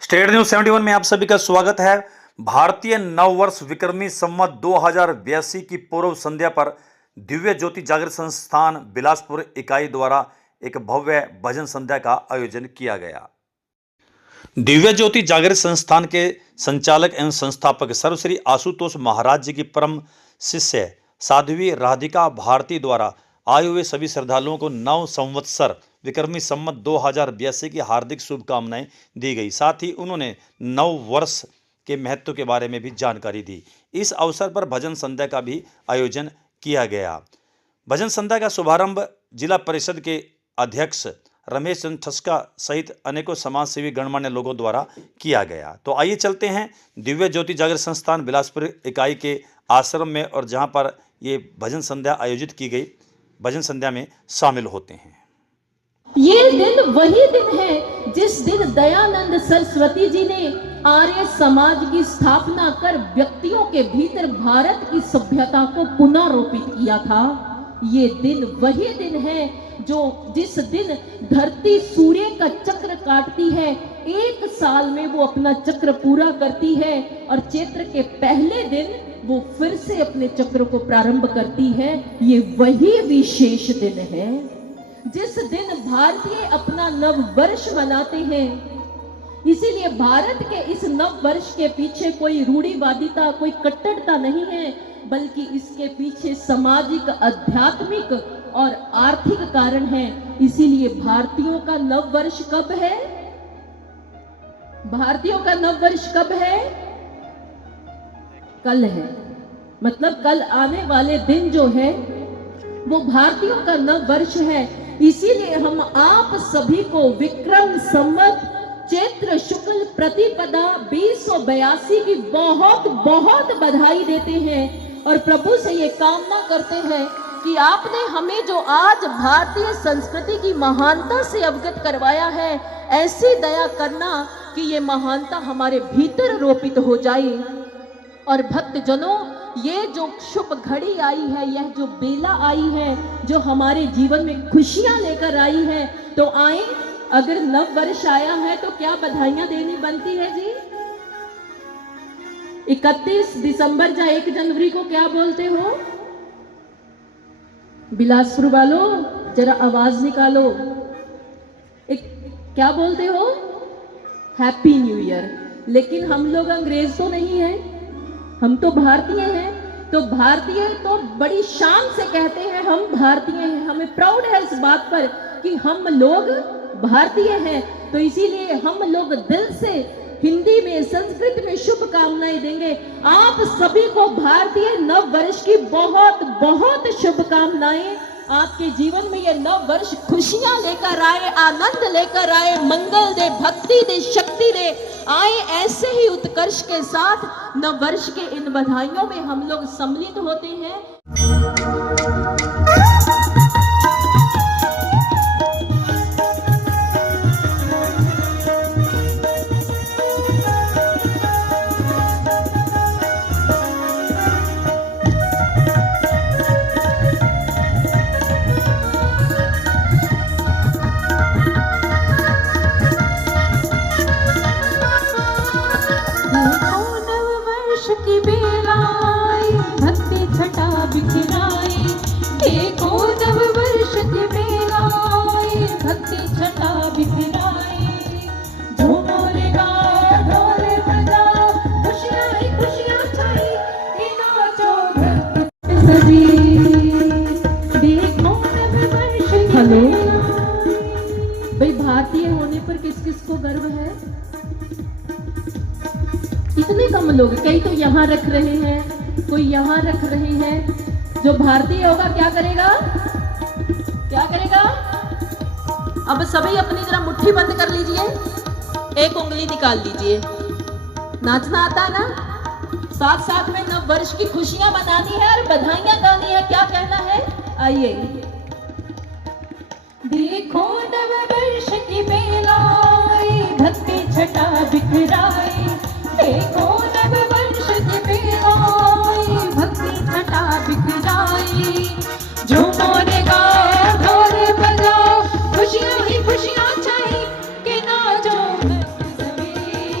State news 71 में आप सभी का स्वागत है। भारतीय नववर्ष विक्रमी संवत 2082 की पूर्व संध्या पर दिव्य ज्योति जागृत संस्थान बिलासपुर इकाई द्वारा एक भव्य भजन संध्या का आयोजन किया गया। दिव्य ज्योति जागृत संस्थान के संचालक एवं संस्थापक सर्वश्री आशुतोष महाराज जी की परम शिष्य साध्वी राधिका भारती द्वारा आए हुए सभी श्रद्धालुओं को नव संवत्सर विक्रमी संवत 2082 की हार्दिक शुभकामनाएं दी गई। साथ ही उन्होंने नव वर्ष के महत्व के बारे में भी जानकारी दी। इस अवसर पर भजन संध्या का भी आयोजन किया गया। भजन संध्या का शुभारंभ जिला परिषद के अध्यक्ष रमेश चंद्र ठस्का सहित अनेकों समाजसेवी गणमान्य लोगों द्वारा किया गया। तो आइए चलते हैं दिव्य ज्योति जागृत संस्थान बिलासपुर इकाई के आश्रम में और जहां पर ये भजन संध्या आयोजित की गई, भजन संध्या में शामिल होते हैं। ये दिन वही दिन है जिस दिन दयानंद सरस्वती जी ने आर्य समाज की स्थापना कर व्यक्तियों के भीतर भारत की सभ्यता को पुनरोपित किया था। ये दिन वही दिन है जिस दिन धरती सूर्य का चक्र काटती है, एक साल में वो अपना चक्र पूरा करती है और चैत्र के पहले दिन वो फिर से अपने चक्र को प्रारंभ करती है। ये वही विशेष दिन है जिस दिन भारतीय अपना नव वर्ष मनाते हैं। इसीलिए भारत के इस नव वर्ष के पीछे कोई रूढ़िवादिता, कोई कट्टरता नहीं है, बल्कि इसके पीछे सामाजिक, आध्यात्मिक और आर्थिक कारण है। इसीलिए भारतीयों का नव वर्ष कब है? भारतीयों का नव वर्ष कब है? कल है। मतलब कल आने वाले दिन जो है वो भारतीयों का नव वर्ष है। इसीलिए हम आप सभी को विक्रम संवत चैत्र शुक्ल प्रतिपदा 2082 की बहुत बहुत बधाई देते हैं और प्रभु से ये कामना करते हैं कि आपने हमें जो आज भारतीय संस्कृति की महानता से अवगत करवाया है, ऐसी दया करना कि ये महानता हमारे भीतर रोपित हो जाए। और भक्तजनों, ये जो शुभ घड़ी आई है, यह जो बेला आई है, जो हमारे जीवन में खुशियां लेकर आई है, तो आए। अगर नव वर्ष आया है तो क्या बधाइयां देनी बनती है जी? 31 दिसंबर या 1 जनवरी को क्या बोलते हो? बिलासपुर वालों जरा आवाज निकालो, क्या बोलते हो? Happy new year. लेकिन हम लोग अंग्रेज तो नहीं है, हम तो भारतीय हैं। तो भारतीय तो बड़ी शान से कहते हैं हम भारतीय हैं, हमें प्राउड है इस बात पर कि हम लोग भारतीय हैं। तो इसीलिए हम लोग दिल से हिंदी में, संस्कृत में शुभकामनाएं देंगे। आप सभी को भारतीय नव वर्ष की बहुत बहुत शुभकामनाएं। आपके जीवन में ये नव वर्ष खुशियां लेकर आए, आनंद लेकर आए, मंगल दे, भक्ति दे, शक्ति दे आए। ऐसे ही उत्कर्ष के साथ नव वर्ष के इन बधाइयों में हम लोग सम्मिलित होते हैं। हेलो भाई, भारतीय होने पर किस किस को गर्व है? इतने कम लोग, कई तो यहाँ रख रहे हैं, कोई यहाँ रख रहे हैं। जो भारतीय होगा क्या करेगा? क्या करेगा? अब सभी अपनी जरा मुट्ठी बंद कर लीजिए, एक उंगली निकाल लीजिए। नाचना आता है ना? साथ साथ में नव वर्ष की खुशियां मनानी है और बधाइयां गानी है। क्या कहना है? आइए। देखो नव वर्ष की बेलाई, भक्ति छटा बिखराई। देखो नव वर्ष की बेलाई, भक्ति छटा बिखराई। झूमो रे गाओ, ढोल बजाओ, खुशियां ही खुशियां छाई कि नाचो सभी।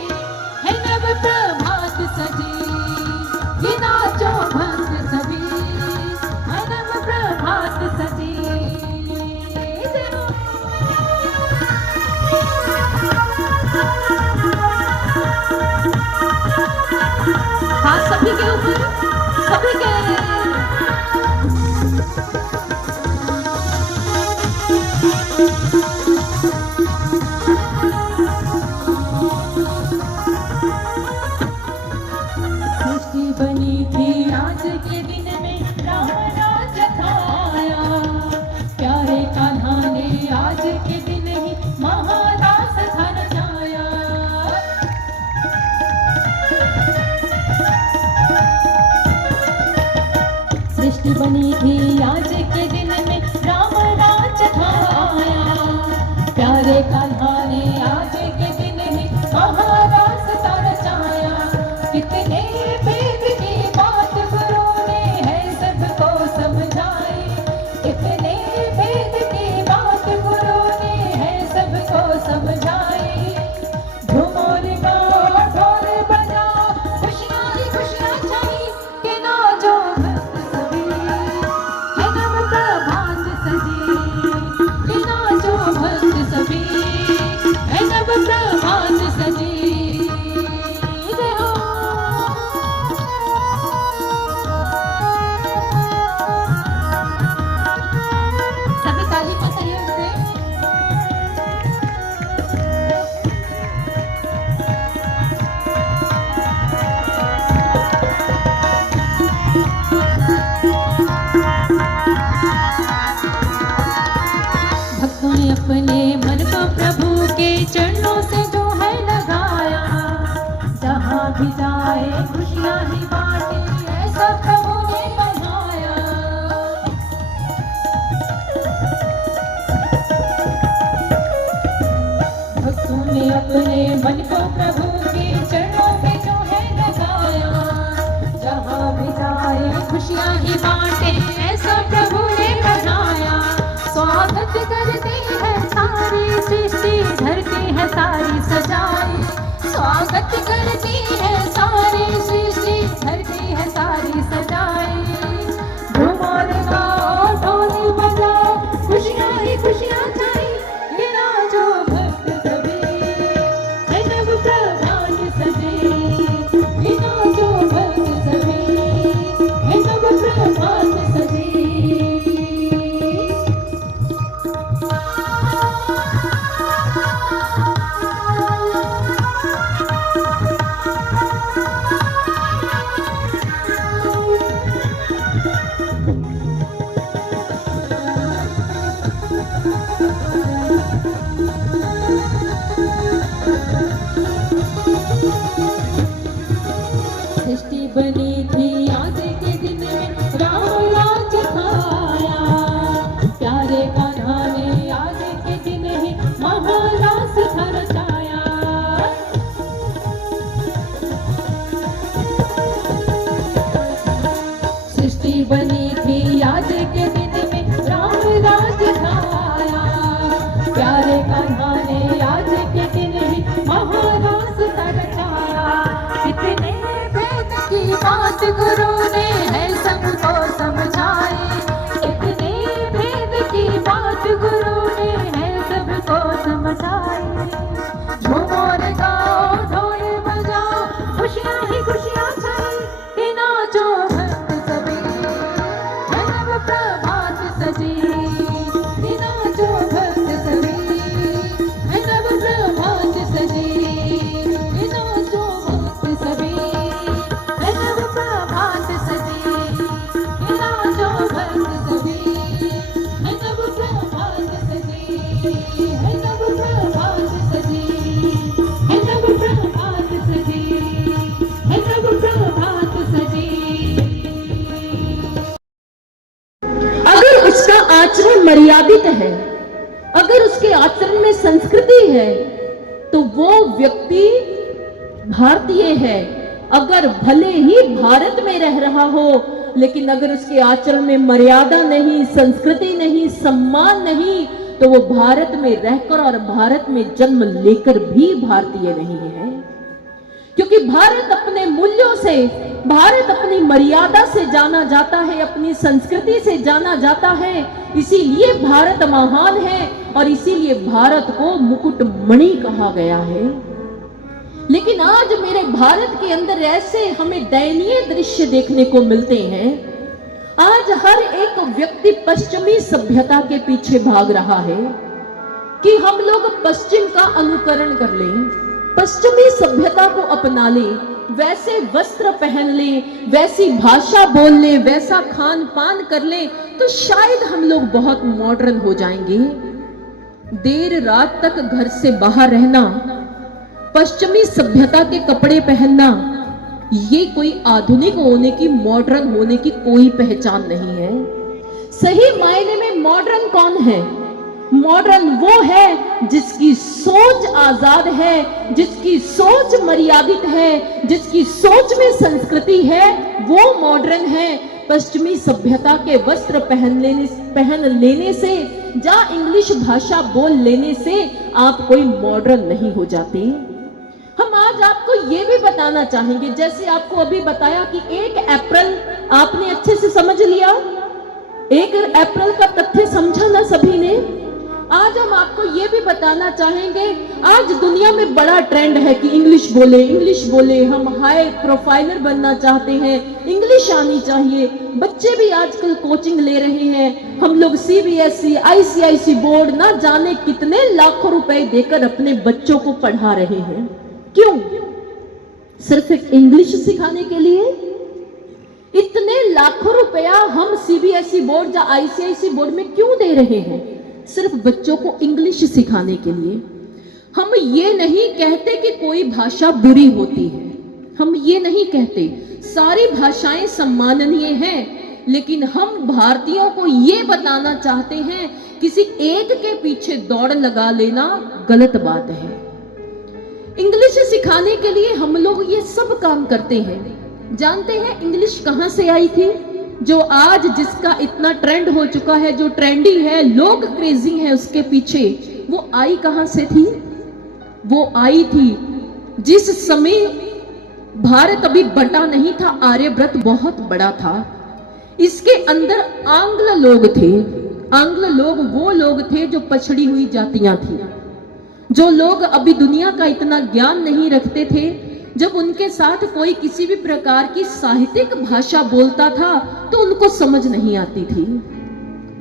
सृष्टि बनी थी आज के दिन में राम राज आया। प्यारे कान्हा ने आज के दिन ही महारास्ता रचाया। कितने भेद की बात गुरु ने है सबको समझाई। कितने भेद की बात गुरु ने है सबको समझाई। झूमर गाओ ढोल बजाओ खुशियाँ ही खुशियाँ छाई कि नाचो भक्त सभी है नव प्रभात सजी। कि नाचो भक्त सभी है नव प्रभात सजी। जय हो। सभी ताली बजाइए उसे। भक्तों ने अपने मन को प्रभु के चरणों से जो है लगाया। जहाँ भी जाए खुशियाँ ही बांटे ऐसा प्रभु ने बनाया। भक्तों ने अपने मन को प्रभु के चरणों पे जो है लगाया। जहाँ भी जाए खुशियाँ ही बांटे ऐसा प्रभु ने बनाया। स्वागत करते हैं सारी सृष्टि धरती है सारी सजाई। स्वागत करती है सारी सृष्टि धरती है सारी सजाई। झूमर गाओ ढोल बजाओ खुशियाँ ही खुशियाँ छाई। ये नाचो भक्त सभी है नव प्रभात सजी। ये नाचो भक्त सभी है नव प्रभात सजी। सृष्टि बनी थी आज के दिन में राम राज आया। प्यारे कान्हा ने आज के दिन ही महारास्ता रचाया। सृष्टि बनी थी आज के दिन में राम राज आया। प्यारे कान्हा ने आज के दिन ही महारास्ता रचाया। कितने भेद की बात गुरु ने है सबको समझाई। कितने भेद की बात गुरु ने है सबको समझाई। झूमर गाओ ढोल बजाओ खुशियाँ ही खुशियाँ छाई। कि नाचो भक्त सभी है नव प्रभात सजी। कि नाचो भक्त सभी है नव प्रभात सजी। कि नाचो भक्त सभी है नव प्रभात सजी। कि नाचो भक्त सभी है नव प्रभात सजी। है नव प्रभात सजी। है नव प्रभात सजी। है नव प्रभात सजी। अगर उसका आचरण मर्यादित है, अगर उसके आचरण में संस्कृति है, तो वो व्यक्ति भारतीय है। अगर भले ही भारत में रह रहा हो, लेकिन अगर उसके आचरण में मर्यादा नहीं, संस्कृति नहीं, सम्मान नहीं, तो वो भारत में रहकर और भारत में जन्म लेकर भी भारतीय नहीं है। क्योंकि भारत अपने मूल्यों से, भारत अपनी मर्यादा से जाना जाता है, अपनी संस्कृति से जाना जाता है। इसीलिए भारत महान है और इसीलिए भारत को मुकुटमणि कहा गया है। लेकिन आज मेरे भारत के अंदर ऐसे हमें दयनीय दृश्य देखने को मिलते हैं। आज हर एक व्यक्ति पश्चिमी सभ्यता के पीछे भाग रहा है कि हम लोग पश्चिम का अनुकरण कर लें, पश्चिमी सभ्यता को अपना लें, वैसे वस्त्र पहन लें, वैसी भाषा बोल लें, वैसा खान पान कर लें, तो शायद हम लोग बहुत मॉडर्न हो जाएंगे। देर रात तक घर से बाहर रहना, पश्चिमी सभ्यता के कपड़े पहनना, ये कोई आधुनिक होने की, मॉडर्न होने की कोई पहचान नहीं है। सही मायने में मॉडर्न कौन है? मॉडर्न वो है जिसकी सोच आजाद है, जिसकी सोच मर्यादित है, जिसकी सोच में संस्कृति है, वो मॉडर्न है। पश्चिमी सभ्यता के वस्त्र पहन लेने से या इंग्लिश भाषा बोल लेने से आप कोई मॉडर्न नहीं हो जाते। हम आज आपको ये भी बताना चाहेंगे, जैसे आपको अभी बताया कि 1 अप्रैल आपने अच्छे से समझ लिया, 1 अप्रैल का तथ्य समझा ना सभी ने। आज हम आपको ये भी बताना चाहेंगे, आज दुनिया में बड़ा ट्रेंड है कि इंग्लिश बोले, हम हाई प्रोफाइलर बनना चाहते हैं, इंग्लिश आनी चाहिए। बच्चे भी आजकल कोचिंग ले रहे हैं। हम लोग सीबीएसई, आईसीआईसी बोर्ड ना जाने कितने लाखों रुपए देकर अपने बच्चों को पढ़ा रहे हैं। क्यों? सिर्फ एक इंग्लिश सिखाने के लिए? इतने लाखों रुपया हम सीबीएसई बोर्ड या आईसीआईसी बोर्ड में क्यों दे रहे हैं? सिर्फ बच्चों को इंग्लिश सिखाने के लिए। हम ये नहीं कहते कि कोई भाषा बुरी होती है, हम ये नहीं कहते, सारी भाषाएं सम्माननीय हैं, लेकिन हम भारतीयों को ये बताना चाहते हैं किसी एक के पीछे दौड़ लगा लेना गलत बात है। इंग्लिश सिखाने के लिए हम लोग ये सब काम करते हैं। जानते हैं इंग्लिश कहां से आई थी? जो आज जिसका इतना ट्रेंड हो चुका है, जो ट्रेंडी है, लोग क्रेजी हैं उसके पीछे, वो आई कहां से थी? वो आई थी जिस समय भारत अभी बटा नहीं था, आर्यव्रत बहुत बड़ा था। इसके अंदर आंग्ल लोग थे। आंग्ल लोग वो लोग थे जो पछड़ी हुई जातियां थी, जो लोग अभी दुनिया का इतना ज्ञान नहीं रखते थे। जब उनके साथ कोई किसी भी प्रकार की साहित्यिक भाषा बोलता था तो उनको समझ नहीं आती थी।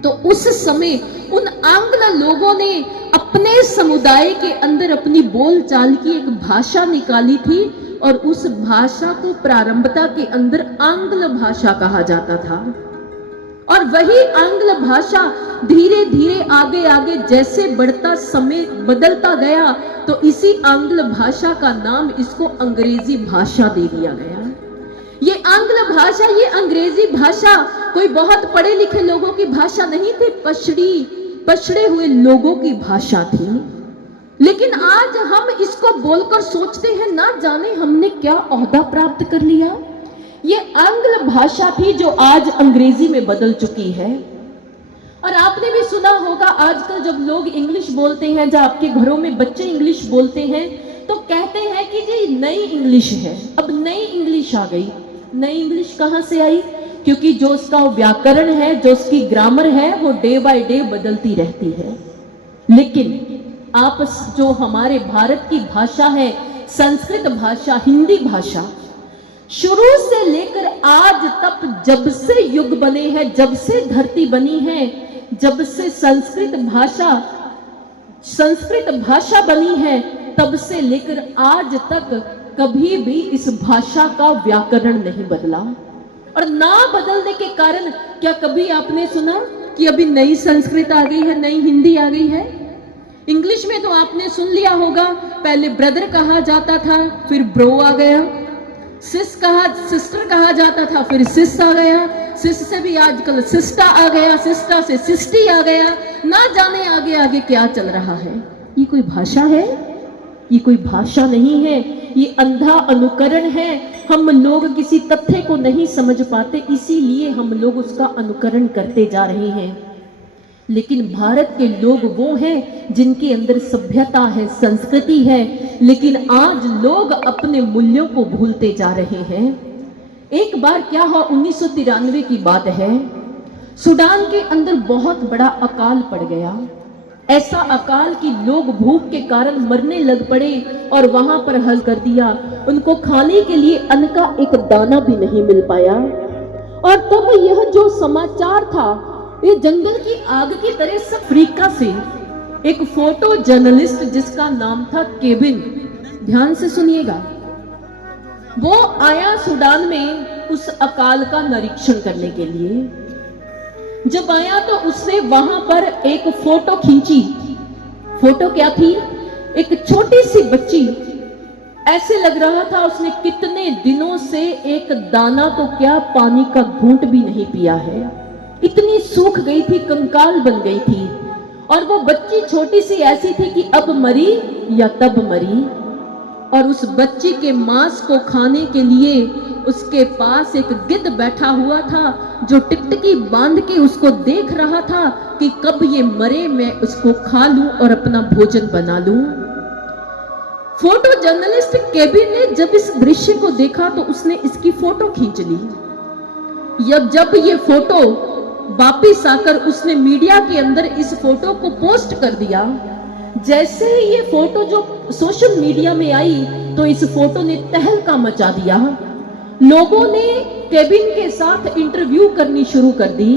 तो उस समय उन आंग्ल लोगों ने अपने समुदाय के अंदर अपनी बोलचाल की एक भाषा निकाली थी और उस भाषा को प्रारंभता के अंदर आंग्ल भाषा कहा जाता था। और वही आंग्ल भाषा धीरे धीरे आगे आगे जैसे बढ़ता समय बदलता गया तो इसी आंग्ल भाषा का नाम इसको अंग्रेजी भाषा दे दिया गया। ये आंग्ल भाषा, ये अंग्रेजी भाषा कोई बहुत पढ़े लिखे लोगों की भाषा नहीं थी, पछड़े हुए लोगों की भाषा थी। लेकिन आज हम इसको बोलकर सोचते हैं ना जाने हमने क्या ओहदा प्राप्त कर लिया। ये आंग्ल भाषा थी जो आज अंग्रेजी में बदल चुकी है। और आपने भी सुना होगा आजकल जब लोग इंग्लिश बोलते हैं, जब आपके घरों में बच्चे इंग्लिश बोलते हैं तो कहते हैं कि जी नई इंग्लिश है, अब नई इंग्लिश आ गई। नई इंग्लिश कहां से आई? क्योंकि जो उसका व्याकरण है, जो उसकी ग्रामर है, वो डे बाय डे बदलती रहती है। लेकिन आप जो हमारे भारत की भाषा है, संस्कृत भाषा, हिंदी भाषा, शुरू से लेकर आज तक जब से युग बने हैं, जब से धरती बनी है, जब से संस्कृत भाषा बनी है, तब से लेकर आज तक कभी भी इस भाषा का व्याकरण नहीं बदला। और ना बदलने के कारण क्या कभी आपने सुना कि अभी नई संस्कृत आ गई है, नई हिंदी आ गई है? इंग्लिश में तो आपने सुन लिया होगा, पहले ब्रदर कहा जाता था, फिर ब्रो आ गया, सिस्टर कहा जाता था, फिर सिस आ गया, सिस से भी आजकल सिस्टा आ गया, सिस्टा से सिस्टी आ गया, ना जाने आगे आगे क्या चल रहा है। ये कोई भाषा है? ये कोई भाषा नहीं है, ये अंधा अनुकरण है। हम लोग किसी तथ्य को नहीं समझ पाते, इसीलिए हम लोग उसका अनुकरण करते जा रहे हैं। लेकिन भारत के लोग वो हैं जिनके अंदर सभ्यता है, संस्कृति है, लेकिन आज लोग अपने मूल्यों को भूलते जा रहे हैं। एक बार क्या हुआ, 1993 की बात है, सूडान के अंदर बहुत बड़ा अकाल पड़ गया। ऐसा अकाल कि लोग भूख के कारण मरने लग पड़े और वहां पर हल कर दिया, उनको खाने के लिए अन्न का एक दाना भी नहीं मिल पाया। और तब यह जो समाचार था, ये जंगल की आग की तरह सब अफ्रीका से एक फोटो जर्नलिस्ट जिसका नाम था केविन, ध्यान से सुनिएगा, वो आया सूडान में उस अकाल का निरीक्षण करने के लिए। जब आया तो उसने वहां पर एक फोटो खींची। फोटो क्या थी? एक छोटी सी बच्ची ऐसे लग रहा था उसने कितने दिनों से एक दाना तो क्या पानी का घूंट भी नहीं पिया है। इतनी सूख गई थी, कंकाल बन गई थी। और वो बच्ची छोटी सी ऐसी थी कि अब मरी या तब मरी। और उस बच्ची के मांस को खाने के लिए उसके पास एक गिद्ध बैठा हुआ था, जो टिकटिकी बांध के उसको देख रहा था कि कब ये मरे मैं उसको खा लूं और अपना भोजन बना लूं। फोटो जर्नलिस्ट केविन ने जब इस दृश्य को देखा तो उसने इसकी फोटो खींच ली। जब ये फोटो वापिस आकर उसने मीडिया के अंदर इस फोटो को पोस्ट कर दिया। जैसे ही ये फोटो जो सोशल मीडिया में आई तो इस फोटो ने तहलका मचा दिया। लोगों ने केविन के साथ इंटरव्यू करनी शुरू कर दी।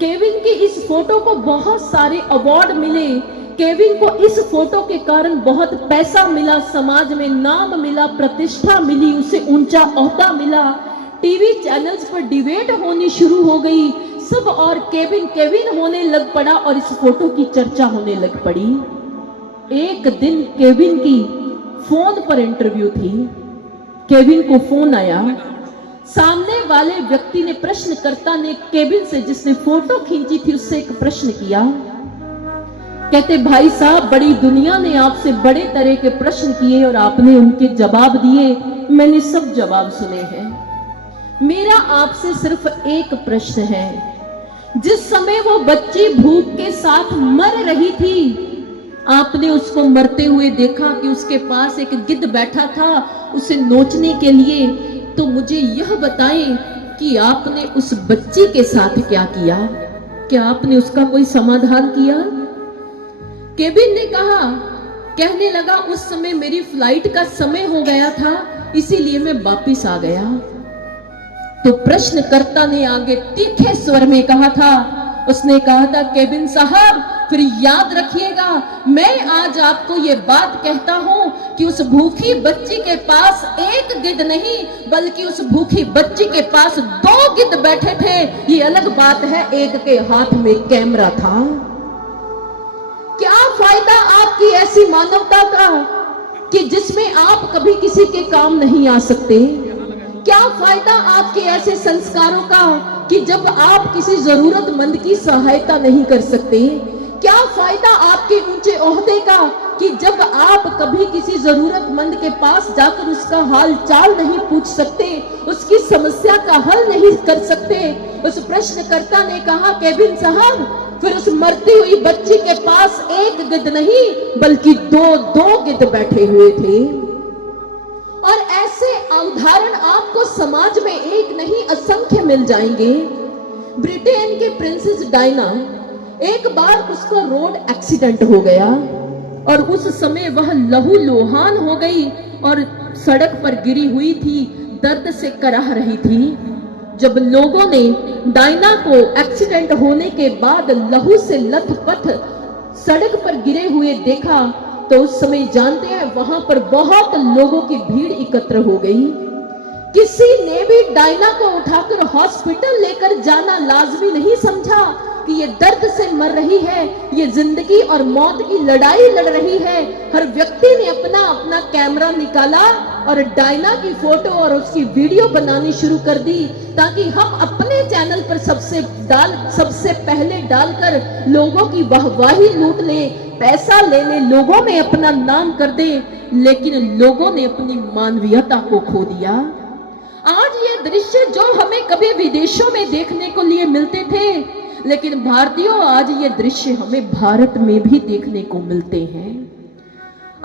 केविन की इस फोटो को बहुत सारे अवार्ड मिले। केविन को इस फोटो के कारण बहुत पैसा मिला, समाज में नाम मिला, प्रतिष्ठा मिली, उसे ऊंचा ओहदा मिला। टीवी चैनल्स पर डिबेट होनी शुरू हो गई सब, और केविन केविन होने लग पड़ा और इस फोटो की चर्चा होने लग पड़ी। एक दिन केविन की फोन पर इंटरव्यू थी। केविन को फोन आया। सामने वाले व्यक्ति ने, प्रश्नकर्ता ने केविन से, जिसने फोटो खींची थी, उससे एक प्रश्न किया। कहते, भाई साहब, बड़ी दुनिया ने आपसे बड़े तरह के प्रश्न किए और आपने उनके जवाब दिए। मैंने सब जवाब सुने हैं। मेरा आपसे सिर्फ एक प्रश्न है। जिस समय वो बच्ची भूख के साथ मर रही थी, आपने उसको मरते हुए देखा कि उसके पास एक गिद्ध बैठा था उसे नोचने के लिए, तो मुझे यह बताएं कि आपने उस बच्ची के साथ क्या किया? क्या आपने उसका कोई समाधान किया? केविन ने कहने लगा, उस समय मेरी फ्लाइट का समय हो गया था, इसीलिए मैं वापिस आ गया। तो प्रश्नकर्ता ने आगे तीखे स्वर में कहा था, उसने कहा था, केविन साहब, फिर याद रखिएगा, मैं आज आपको ये बात कहता हूं कि उस भूखी बच्ची के पास एक गिद्ध नहीं, बल्कि उस भूखी बच्ची के पास 2 गिद्ध बैठे थे। ये अलग बात है, एक के हाथ में कैमरा था। क्या फायदा आपकी ऐसी मानवता का कि जिसमें आप कभी किसी के काम नहीं आ सकते? क्या फायदा आपके ऐसे संस्कारों का कि जब आप किसी जरूरतमंद की सहायता नहीं कर सकते? क्या फायदा आपके ऊंचे ओहदे का कि जब आप कभी किसी जरूरतमंद के पास जाकर उसका हाल चाल नहीं पूछ सकते, उसकी समस्या का हल नहीं कर सकते? उस प्रश्नकर्ता ने कहा, केविन साहब, फिर उस मरती हुई बच्ची के पास एक गिद्ध नहीं, बल्कि 2 गिद्ध बैठे हुए थे। और ऐसे उदाहरण आपको समाज में एक नहीं असंख्य मिल जाएंगे। ब्रिटेन के प्रिंसेस डायना, एक बार उसका रोड एक्सीडेंट हो गया और उस समय वह लहूलुहान हो गई और सड़क पर गिरी हुई थी, दर्द से कराह रही थी। जब लोगों ने डायना को एक्सीडेंट होने के बाद लहू से लथपथ सड़क पर गिरे हुए देखा, तो उस समय जानते हैं वहां पर बहुत लोगों की भीड़ एकत्र हो गई। किसी ने भी डायना को उठाकर हॉस्पिटल लेकर जाना लाजमी नहीं समझा कि ये दर्द से मर रही है, ये जिंदगी और मौत की लड़ाई लड़ रही है। हर व्यक्ति ने अपना कैमरा निकाला और डायना की फोटो और उसकी वीडियो बनानी शुरू कर दी, ताकि हम अपने चैनल पर सबसे पहले डालकर लोगों की वाहवाही लूट लें, पैसा ले लें, लोगों में अपना नाम कर दें। लेकिन लोगों ने अपनी मानवीयता को खो दिया। आज ये दृश्य जो हमें कभी विदेशों में देखने को लिए मिलते थे, लेकिन भारतीयों, आज ये दृश्य हमें भारत में भी देखने को मिलते हैं।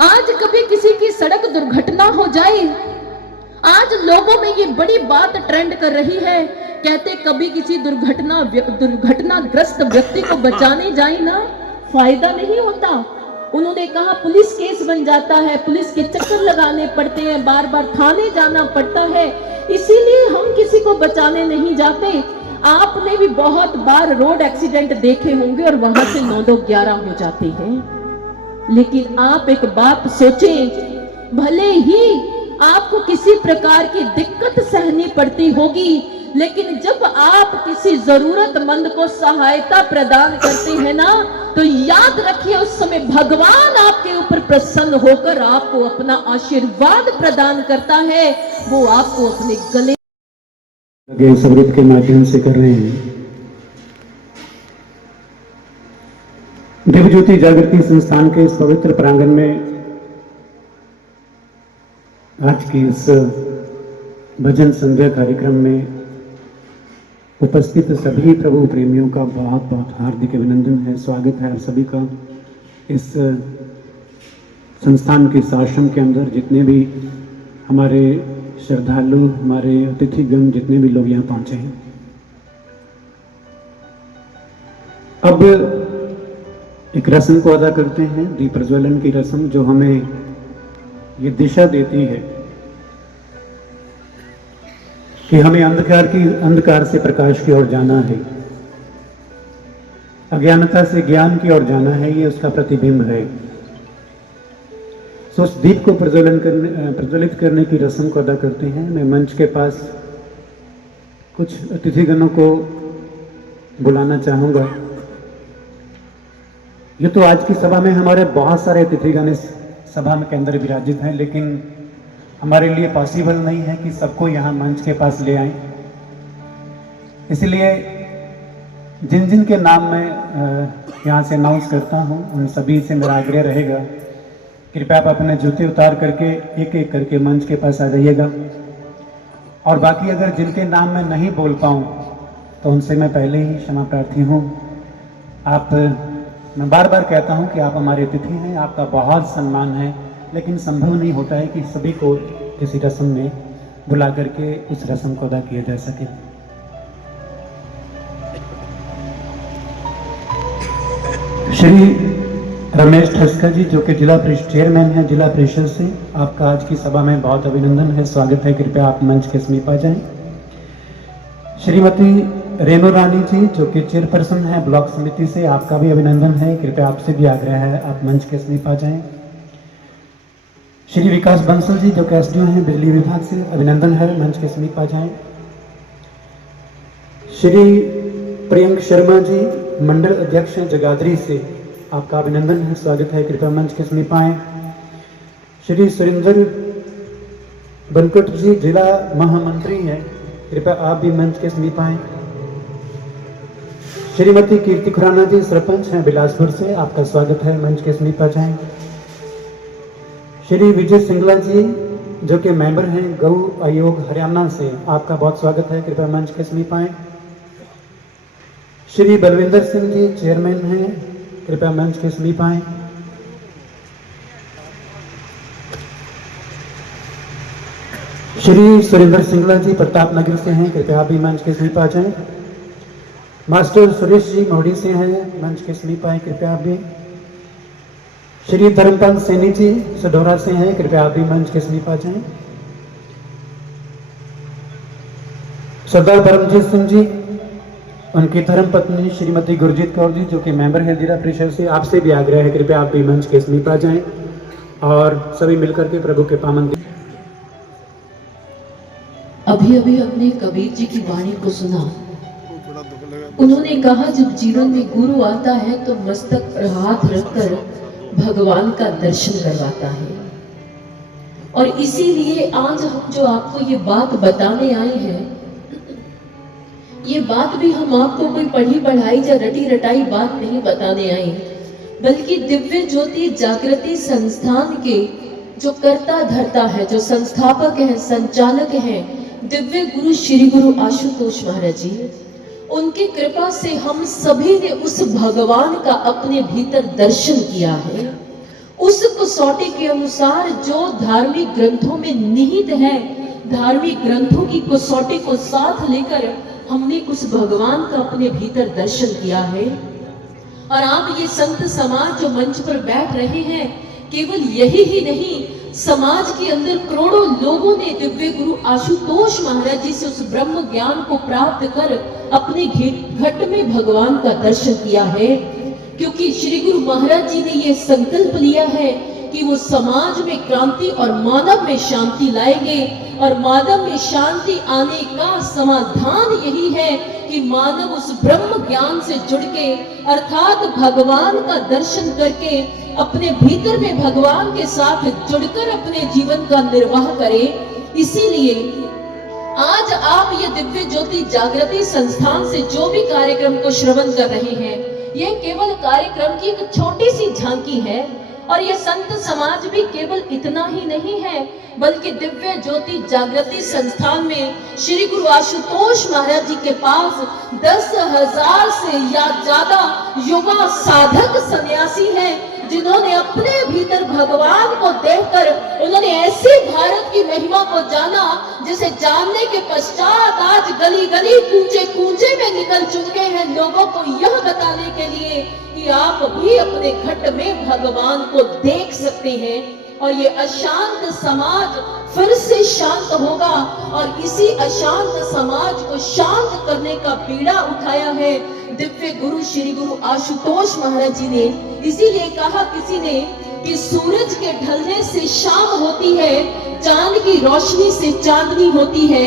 आज कभी किसी की सड़क दुर्घटना हो जाए, आज लोगों में ये बड़ी बात ट्रेंड कर रही है। कहते कभी किसी दुर्घटनाग्रस्त व्यक्ति को बचाने जाए ना, फायदा नहीं होता। उन्होंने कहा पुलिस केस बन जाता है, पुलिस के चक्कर लगाने पड़ते हैं, बार बार थाने जाना पड़ता है, इसीलिए हम किसी को बचाने नहीं जाते। आपने भी बहुत बार रोड एक्सीडेंट देखे होंगे और वहां से 9-11 हो जाते हैं। लेकिन आप एक बात सोचें, भले ही आपको किसी प्रकार की दिक्कत सहनी पड़ती होगी, लेकिन जब आप किसी जरूरतमंद को सहायता प्रदान करते हैं ना, तो याद रखिए उस समय भगवान आपके ऊपर प्रसन्न होकर आपको अपना आशीर्वाद प्रदान करता है। वो आपको अपने गले समृद्ध के माध्यम से कर रहे हैं। दिव्य ज्योति जागृति संस्थान के इस पवित्र प्रांगण में आज की इस भजन संध्या कार्यक्रम में उपस्थित सभी प्रभु प्रेमियों का बहुत बहुत हार्दिक अभिनंदन है, स्वागत है आप सभी का। इस संस्थान के इस आश्रम के अंदर जितने भी हमारे श्रद्धालु, हमारे अतिथिगण, जितने भी लोग यहाँ पहुंचे हैं। अब एक रस्म को अदा करते हैं, दीप प्रज्वलन की रस्म, जो हमें ये दिशा देती है कि हमें अंधकार से प्रकाश की ओर जाना है, अज्ञानता से ज्ञान की ओर जाना है। ये उसका प्रतिबिंब है। तो उस दीप को प्रज्वलित करने की रस्म को अदा करते हैं। मैं मंच के पास कुछ अतिथिगणों को बुलाना चाहूंगा। ये तो आज की सभा में हमारे बहुत सारे अतिथिगण इस सभा में के अंदर विराजित हैं, लेकिन हमारे लिए पॉसिबल नहीं है कि सबको यहाँ मंच के पास ले आएं। इसलिए जिन जिन के नाम मैं यहाँ से अनाउंस करता हूँ, उन सभी से मेरा आग्रह रहेगा, कृपया आप अपने जूते उतार करके एक एक करके मंच के पास आ जाइएगा। और बाकी अगर जिनके नाम मैं नहीं बोल पाऊँ तो उनसे मैं पहले ही क्षमा प्रार्थी हूँ। मैं बार बार कहता हूँ कि आप हमारे अतिथि हैं, आपका बहुत सम्मान है, लेकिन संभव नहीं होता है कि सभी को किसी रस्म में बुला करके उस रस्म को अदा किया जा सके। श्री रमेश ठस्कर जी, जो कि जिला परिषद चेयरमैन हैं जिला परिषद से, आपका आज की सभा में बहुत अभिनंदन है, स्वागत है। कृपया आप मंच के समीप आ जाएं। श्रीमती रेणु रानी जी, जो कि चेयरपर्सन है ब्लॉक समिति से, आपका भी अभिनंदन है। कृपया आपसे भी आग्रह है आप मंच के समीप आ जाएं। श्री विकास बंसल जी, जो कि एसडीओ हैं बिजली विभाग से, अभिनंदन है, मंच के समीप आ जाएं। श्री प्रियंक शर्मा जी, मंडल अध्यक्ष हैं जगाधरी से, आपका अभिनंदन है, स्वागत है। कृपया मंच के समीप आए। श्री सुरेंद्र बनकट जी, जिला महामंत्री हैं, कृपया आप भी मंच के समीप आए। श्रीमती कीर्ति खुराना जी, सरपंच हैं बिलासपुर से, आपका स्वागत है, मंच के समीप आ जाएं। श्री विजय सिंगला जी, जो कि मेंबर हैं गौ आयोग हरियाणा से, आपका बहुत स्वागत है, कृपया मंच के समीप आए। श्री बलविंदर सिंह जी, चेयरमैन हैं, कृपया मंच के समीप आए। श्री सुरेंद्र सिंगला जी, प्रताप नगर से हैं, कृपया आप भी मंच के समीप आ जाएं। मास्टर सुरेश जी मोड़ी से हैं, मंच के समीप आए, कृपया आप भी। श्री धर्मपाल सैनी जी, सडोरा से हैं, कृपया आप भी मंच के समीप आ जाएं। सरदार परमजीत सिंह जी, उनकी धर्मपत्नी श्रीमती गुरजीत कौर जी, जो कि मेंबर है जिला परिषद से, आपसे भी आग्रह है, कृपया आप भी मंच के समीप आ जाएं और सभी मिलकर के प्रभु के पावन। अभी अभी अपने कबीर जी की वाणी को सुना। उन्होंने कहा, जब जीवन में गुरु आता है तो मस्तक पर हाथ रखकर भगवान का दर्शन करवाता है। और इसीलिए आज हम जो आपको ये बात बताने आए हैं, ये बात भी हम आपको कोई पढ़ी पढ़ाई या रटी रटाई बात नहीं बताने आए, बल्कि दिव्य ज्योति जागृति संस्थान के जो कर्ता धर्ता है, जो संस्थापक हैं, संचालक हैं, दिव्य गुरु श्री गुरु आशुतोष महाराज जी, उनकी कृपा से हम सभी ने उस भगवान का अपने भीतर दर्शन किया है। उस कसौटी के अनुसार जो धार्मिक ग्रंथों में निहित है, धार्मिक ग्रंथों की कसौटी को साथ लेकर हमने उस भगवान का अपने भीतर दर्शन किया है। और आप ये संत समाज जो मंच पर बैठ रहे हैं, केवल यही ही नहीं, समाज के अंदर करोड़ों लोगों ने दिव्य गुरु आशुतोष महाराज जी से उस ब्रह्म ज्ञान को प्राप्त कर अपने घट में भगवान का दर्शन किया है। क्योंकि श्री गुरु महाराज जी ने यह संकल्प लिया है कि वो समाज में क्रांति और मानव में शांति लाएंगे। और मानव में शांति आने का समाधान यही है कि मानव उस ब्रह्म ज्ञान से जुड़ के अर्थात भगवान का दर्शन करके अपने भीतर में भगवान के साथ जुड़कर अपने जीवन का निर्वाह करे। इसीलिए आज आप ये दिव्य ज्योति जागृति संस्थान से जो भी कार्यक्रम को श्रवण कर रहे हैं, ये केवल कार्यक्रम की एक छोटी सी झांकी है। और ये संत समाज भी केवल इतना ही नहीं है, बल्कि दिव्य ज्योति जागृति संस्थान में श्री गुरु आशुतोष महाराज जी के पास 10,000 से या ज्यादा युवा साधक सन्यासी हैं, जिन्होंने अपने भीतर भगवान को देखकर उन्होंने ऐसे भारत की महिमा को जाना, जिसे जानने के पश्चात आज गली गली कूचे कूचे में निकल चुके हैं लोगों को यह बताने के लिए कि आप भी अपने घट में भगवान को देख सकते हैं। और ये अशांत समाज फिर से शांत होगा। और इसी अशांत समाज को शांत करने का बीड़ा उठाया है दिव्य गुरु श्री गुरु आशुतोष महाराज जी ने। इसीलिए कहा किसी ने कि सूरज के ढलने से शाम होती है, चांद की रोशनी से चांदनी होती है।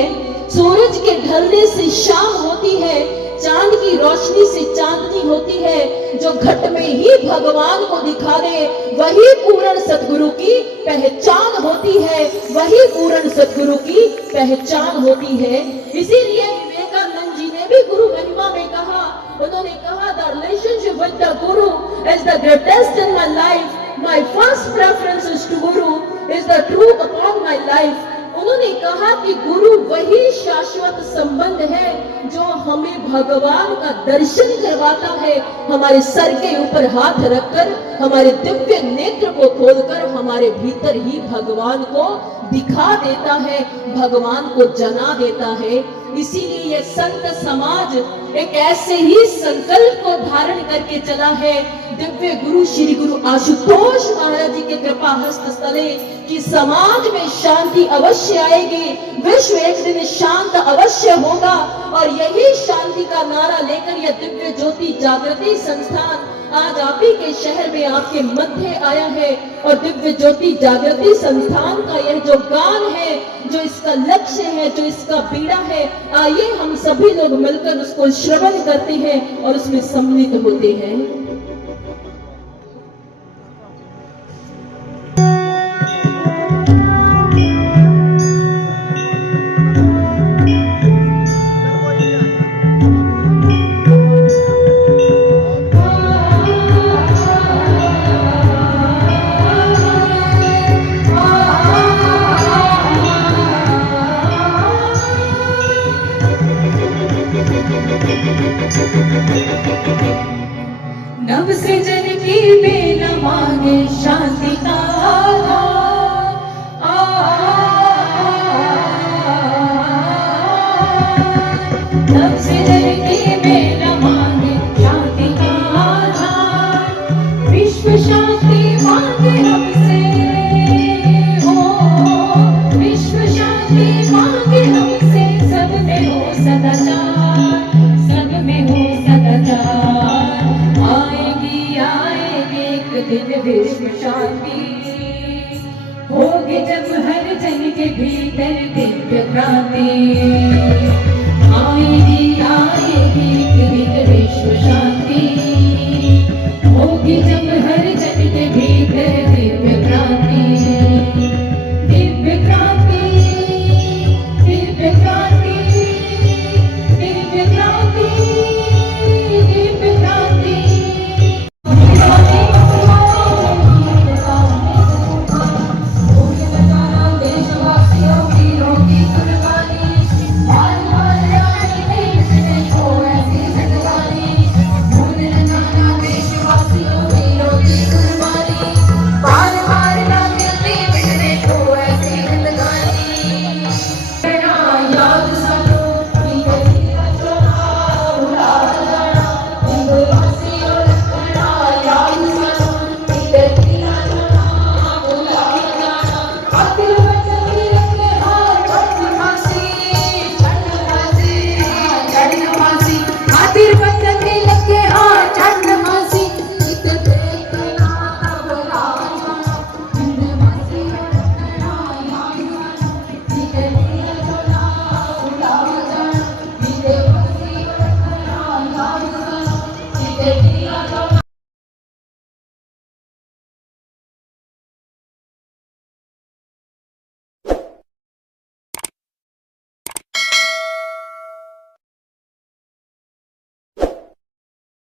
सूरज के ढलने से शाम होती है, चांद की रोशनी से चांदनी होती है। जो घट में ही भगवान को दिखा दे वही पूर्ण सद्गुरु की पहचान होती है, वही पूर्ण सद्गुरु की पहचान होती है। इसीलिए विवेकानंद जी ने भी गुरु महिमा में कहा, उन्होंने कहा the relationship with the guru is the greatest in my life, my first preference is to guru is the truth upon my life. उन्होंने कहा कि गुरु वही शाश्वत संबंध है जो हमें भगवान का दर्शन करवाता है, हमारे सर के ऊपर हाथ रखकर, हमारे दिव्य नेत्र को खोलकर हमारे भीतर ही भगवान को दिखा देता है, भगवान को जना देता है। इसीलिए ये संत समाज एक ऐसे ही संकल्प को धारण करके चला है दिव्य गुरु श्री गुरु आशुतोष महाराज जी के कृपा हस्त स्थले कि समाज में शांति अवश्य आएगी, विश्व एक दिन शांत अवश्य होगा। और यही शांति का नारा लेकर यह दिव्य ज्योति जागृति संस्थान आज आप ही के शहर में आपके मध्य आया है। और दिव्य ज्योति जागृति संस्थान का यह जो गान है, जो इसका लक्ष्य है, जो इसका बीड़ा है, आइए हम सभी लोग मिलकर उसको श्रवण करते हैं और उसमें सम्मिलित होते हैं। नव सृजन की बेल मांगे शांति का आधार। नव सृजन की बेल मांगे शांति का आधार। विश्व शांति मांगे हमसे हो, विश्व शांति मांगे हमसे। सब में हो सदाचार, सब में हो सदाचार। दिन विश्व शांति होगी जब हर जन के भीतर दिव्य क्रांति।